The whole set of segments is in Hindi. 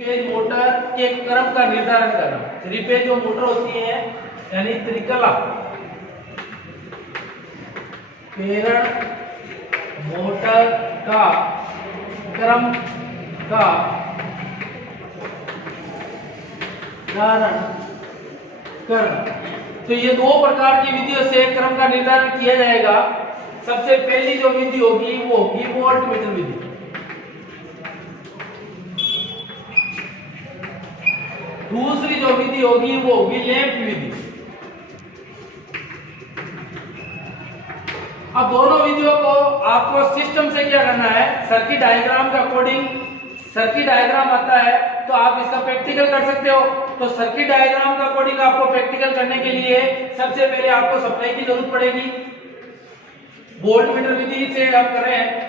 फेज मोटर के क्रम का निर्धारण करना। थ्री फेज जो मोटर होती है यानी त्रिकला प्रेरण मोटर का क्रम का निर्धारण करना। तो ये दो प्रकार की विधियों से क्रम का निर्धारण किया जाएगा। सबसे पहली जो विधि होगी वो होगी वोल्टमीटर विधि। दूसरी जो विधि होगी वो होगी लैंप विधि। अब दोनों विधियों को आपको सिस्टम से क्या करना है, सर्किट डायग्राम के अकॉर्डिंग सर्किट डायग्राम आता है तो आप इसका प्रैक्टिकल कर सकते हो। तो सर्किट डायग्राम के अकॉर्डिंग आपको प्रैक्टिकल करने के लिए सबसे पहले आपको सप्लाई की जरूरत पड़ेगी। वोल्टमीटर विधि से आप कर रहे हैं।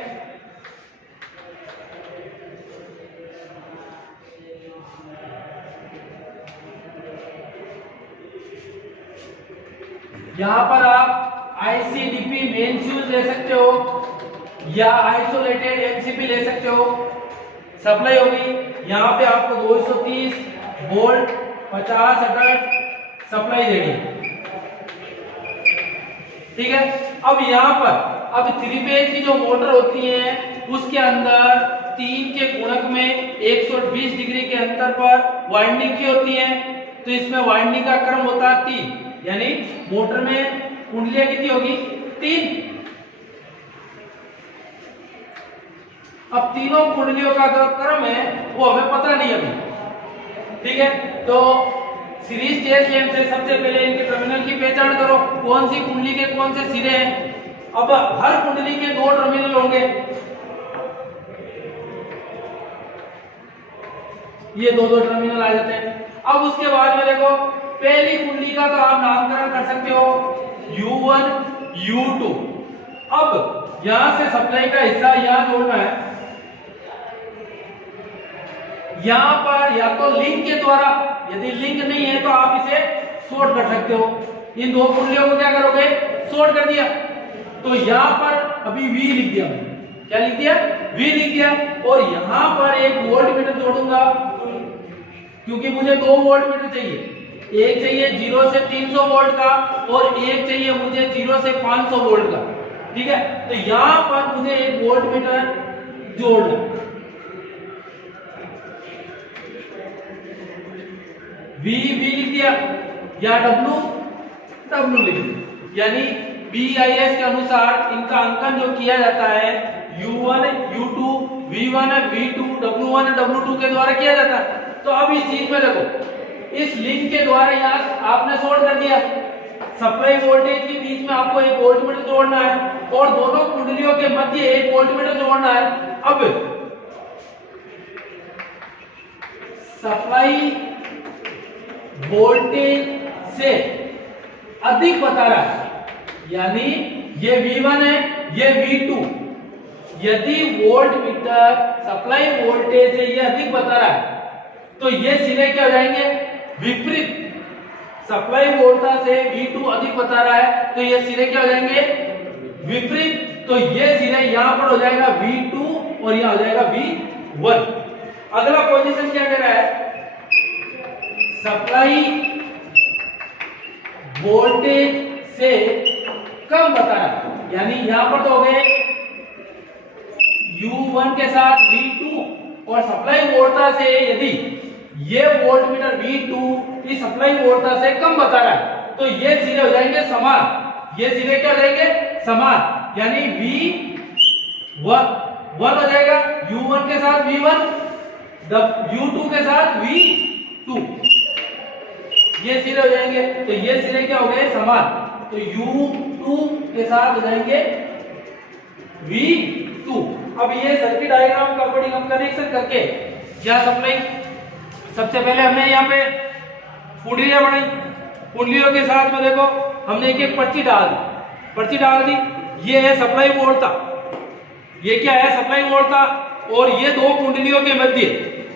यहां पर आप ICDP मेन फ्यूज ले सकते हो या आइसोलेटेड MCB ले सकते हो। सप्लाई होगी यहाँ पे आपको 230 वोल्ट 50 हर्ट्ज सप्लाई देगी, ठीक है। अब यहाँ पर अब थ्री फेज की जो मोटर होती है उसके अंदर 3 के गुणक में 120 डिग्री के अंतर पर वाइंडिंग की होती है। तो इसमें वाइंडिंग का क्रम होता है 3, यानी मोटर में कुंडलियां कितनी होगी 3। अब तीनों कुंडलियों का जो क्रम है वो हमें पता नहीं अभी, ठीक है। तो सीरीज टेस्ट लैंप से सबसे पहले इनके टर्मिनल की पहचान करो, कौन सी कुंडली के कौन से सिरे हैं। अब हर कुंडली के 2 टर्मिनल होंगे, ये 2 टर्मिनल आ जाते हैं। अब उसके बाद में देखो पहली कुंडली का तो आप नामकरण कर सकते हो U1 U2। अब यहां से सप्लाई का हिस्सा यहां जोड़ना है। यहां पर या तो लिंक के द्वारा, यदि लिंक नहीं है तो आप इसे शॉर्ट कर सकते हो। इन 2 कुंडलियों को क्या करोगे, शॉर्ट कर दिया। तो यहां पर अभी V लिख दिया, क्या लिख दिया, V लिख दिया। और यहां पर एक वोल्टमीटर जोड़ूंगा क्योंकि मुझे 2 वोल्टमीटर चाहिए। एक चाहिए 0 से 300 वोल्ट का और एक चाहिए मुझे 0 से 500 वोल्ट का, ठीक है। तो यहां पर मुझे एक वोल्टमीटर जोड़ना, V लिख दिया या W लिख दिया। यानी BIS के अनुसार इनका अंकन जो किया जाता है U1 U2 V1 V2 W1 W2 के द्वारा किया जाता है। तो अब इस चीज में देखो, इस लिंक के द्वारा यहाँ आपने शॉर्ट कर दिया। सप्लाई वोल्टेज के बीच में आपको एक वोल्टमीटर जोड़ना है और दोनों कुंडलियों के मध्य एक वोल्टमीटर जोड़ना है। अब सप्लाई वोल्टेज से अधिक बता रहा है, यानी ये V1 है ये V2। यदि वोल्टमीटर सप्लाई वोल्टेज से ये अधिक बता रहा है तो ये सिरे क्या हो जाएंगे, विपरीत। सप्लाई वोल्टेज से V2 अधिक बता रहा है तो ये सिरे क्या हो जाएंगे, विपरीत। तो ये सिरे यहां पर हो जाएगा V2 और यहां हो जाएगा V1। अगला पोजीशन क्या कह रहा है, सप्लाई वोल्टेज से कम बता रहा है, यानी यहां पर तो हो गए U1 के साथ V2 और सप्लाई वोल्टेज से यदि ये वोल्टमीटर V2 इस सप्लाई वोल्टेज से कम बता रहा है तो ये सिरे हो जाएंगे समान। ये सिरे क्या हो जाएंगे, समान, यानी V1 हो जाएगा U1 के साथ V1, U2 के साथ V2, ये सिरे हो जाएंगे। तो ये सिरे क्या हो गए, समान। तो U2 के साथ हो जाएंगे V2। अब ये सर्किट डायग्राम का अकॉर्डिंग हम कनेक्शन करके क्या सप्लाई, सबसे पहले हमने यहाँ पे कुंडलियां बनाई। कुंडलियों के साथ में देखो हमने एक पर्ची डाल दी। ये है सप्लाई वोल्टेज, ये क्या है, सप्लाई वोल्टेज। और ये 2 कुंडलियों के मध्य,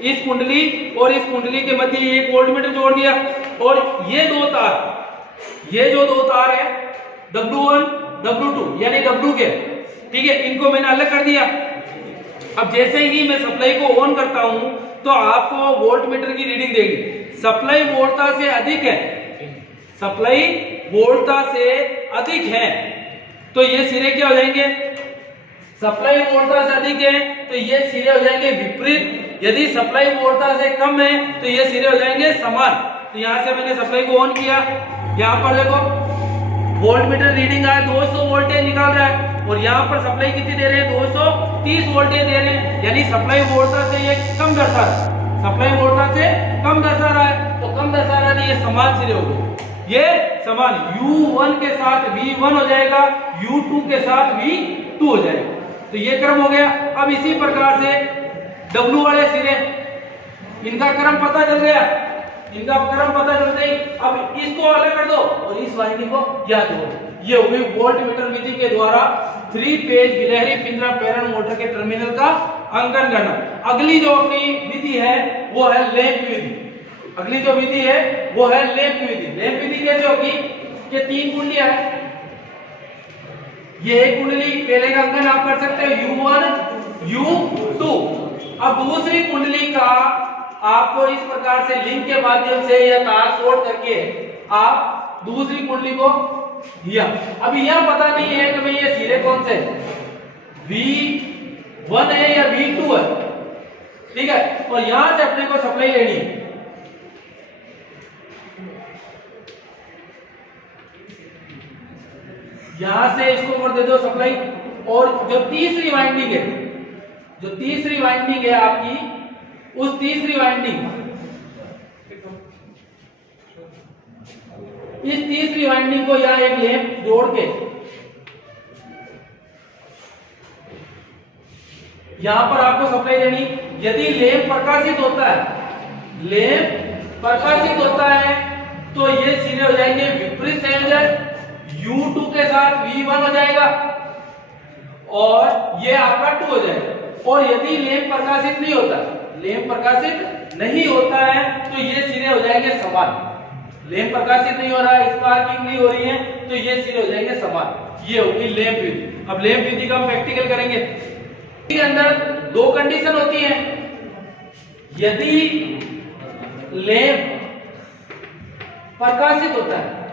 इस कुंडली और इस कुंडली के मध्य एक वोल्टमीटर जोड़ दिया। और ये 2 तार, ये जो 2 तार है W1 W2 यानी W के, ठीक है, इनको मैंने अलग कर दिया। अब जैसे ही मैं सप्लाई को ऑन करता हूं तो आपको वोल्ट मीटर की रीडिंग देगी। सप्लाई वोल्टता से अधिक है, सप्लाई वोल्टता से अधिक है तो ये सिरे क्या हो जाएंगे, सप्लाई वोल्टता से अधिक है तो ये सिरे हो जाएंगे विपरीत। यदि सप्लाई वोल्टता से कम है तो ये सिरे हो जाएंगे समान। तो यहां से मैंने सप्लाई को ऑन किया, यहां पर देखो वोल्ट मीटर रीडिंग आया 200 वोल्टेज निकाल रहा है और यहाँ पर सप्लाई कितनी दे रहे हैं 230 वोल्टेज दे रहे हैं, यानी सप्लाई वोल्टता से ये कम दर्शा रहा है, सप्लाई वोल्टता से कम दर्शा रहा है। तो कम दर्शा रहा है, ये समान सिरे हो गए, ये समान U1 के साथ V1 हो जाएगा, U2 के साथ V2 हो जाएगा। तो ये क्रम हो गया। अब इसी प्रकार से W वाले सिरे, इनका क्रम पता चल गया, इनका क्रम पता चलते ही अब इसको अलग कर दो और इस वाइंडिंग को याद हो। ये हो गई वोल्ट मीटर विधि के द्वारा 3 फेज गिलहरी पिंजरा प्रेरण मोटर के टर्मिनल का अंकन करना। अगली जो अपनी विधि है वो है लैंप विधि। अगली जो विधि है वो है लैंप विधि। लैंप विधि कैसे होगी कि 3 कुंडलियां है, ये एक कुंडली पहले का अंकन आप कर सकते हो U1 U2। अब दूसरी कुंडली का आपको इस प्रकार से लिंक के माध्यम से या तार शॉर्ट करके आप दूसरी कुंडली को दिया। अभी यह पता नहीं है कि भाई ये सिरे कौन से V1 है या V2 है, ठीक है। और यहां से अपने को सप्लाई लेनी है, यहां से इसको कर दे दो सप्लाई। और जो तीसरी वाइंडिंग है, जो तीसरी वाइंडिंग है आपकी, उस तीसरी वाइंडिंग, इस तीसरी वाइंडिंग को यहां एक लैंप जोड़ के यहां पर आपको सप्लाई देनी। यदि लैंप प्रकाशित होता है, लैंप प्रकाशित होता है तो ये सिरे हो जाएंगे विपरीत संयोजन, U2 के साथ V1 हो जाएगा और ये आपका 2 हो जाएगा। और यदि लैंप प्रकाशित नहीं होता, लैंप प्रकाशित नहीं होता है तो ये सिरे हो जाएंगे समान। लैंप प्रकाशित नहीं हो रहा है, स्पार्किंग नहीं हो रही है तो ये सिरे हो जाएंगे समान। ये होगी लैंप विधि। अब लैंप विधि का हम प्रैक्टिकल करेंगे। इसके अंदर 2 कंडीशन होती है। यदि लैंप प्रकाशित होता है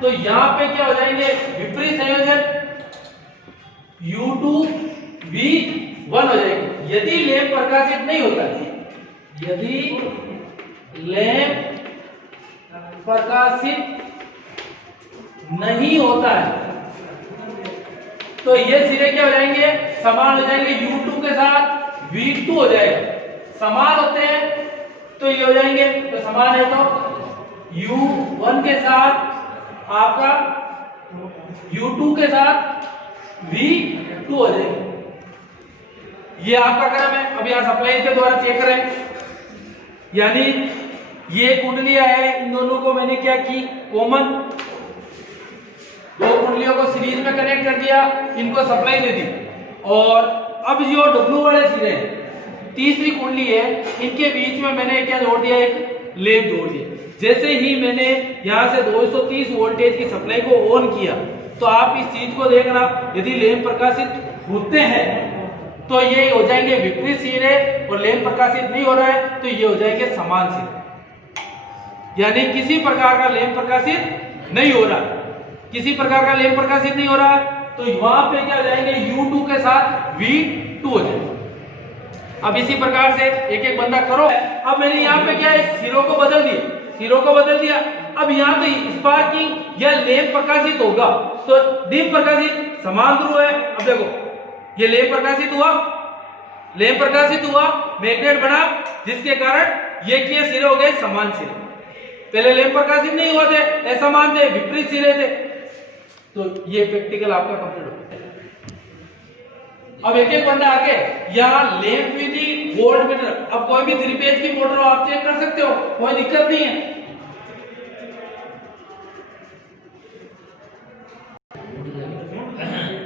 तो यहां पे क्या हो जाएंगे विपरीत संयोजन, U2 V1 हो जाएगी। यदि लैंप प्रकाशित नहीं होता है, यदि लैंप प्रकाशित नहीं होता है तो ये सिरे क्या हो जाएंगे, समान हो जाएंगे, U2 के साथ V2 हो जाएगा। समान होते हैं तो ये हो जाएंगे, तो समान है तो U1 के साथ आपका U2 के साथ V2 हो जाएगा। ये आपका क्रम है। अब यहां सप्लाई के द्वारा चेक करें, यानी ये कुंडलियां है, इन दोनों को मैंने क्या की, कॉमन 2 कुंडलियों को सीरीज में कनेक्ट कर दिया, इनको सप्लाई दे दी। और अब जो W वाले सिरे हैं, तीसरी कुंडली है, इनके बीच में मैंने क्या जोड़ दिया, एक लैंप जोड़ दिया। जैसे ही मैंने यहां से 230 वोल्टेज की सप्लाई को ऑन किया तो आप इस चीज को देखना, यदि लैंप प्रकाशित होते हैं तो ये हो जाएंगे विपरीत सिरे और लैंप प्रकाशित नहीं हो रहा है तो ये हो जाएंगे समान सिरे। यानी किसी प्रकार का लैंप प्रकाशित नहीं हो रहा, किसी प्रकार का लैंप प्रकाशित नहीं हो रहा है तो वहां पे क्या हो जाएंगे, U2 के साथ V2 हो जाएगा। अब इसी प्रकार से एक एक बंदा करो। अब मैंने यहाँ पे क्या है, सिरों को बदल दिया, सिरों को बदल दिया। अब यहाँ तो स्पार्किंग या लैंप प्रकाशित होगा तो डिम प्रकाशित समान ध्रुव है। अब देखो ये लैंप प्रकाशित हुआ, लैंप प्रकाशित हुआ, मैग्नेट बना, जिसके कारण ये क्या सिरे हो गए समान सिरे। पहले लैंप प्रकाशित नहीं हुआ थे, असमान थे, विपरीत सिरे थे। तो ये प्रैक्टिकल आपका कंप्लीट हो गया। अब एक एक बंदा आके यहाँ लैंप विधि, वोल्ट मीटर, अब कोई भी 3 फेज की मोटर आप चेक कर सकते हो, कोई दिक्कत नहीं है।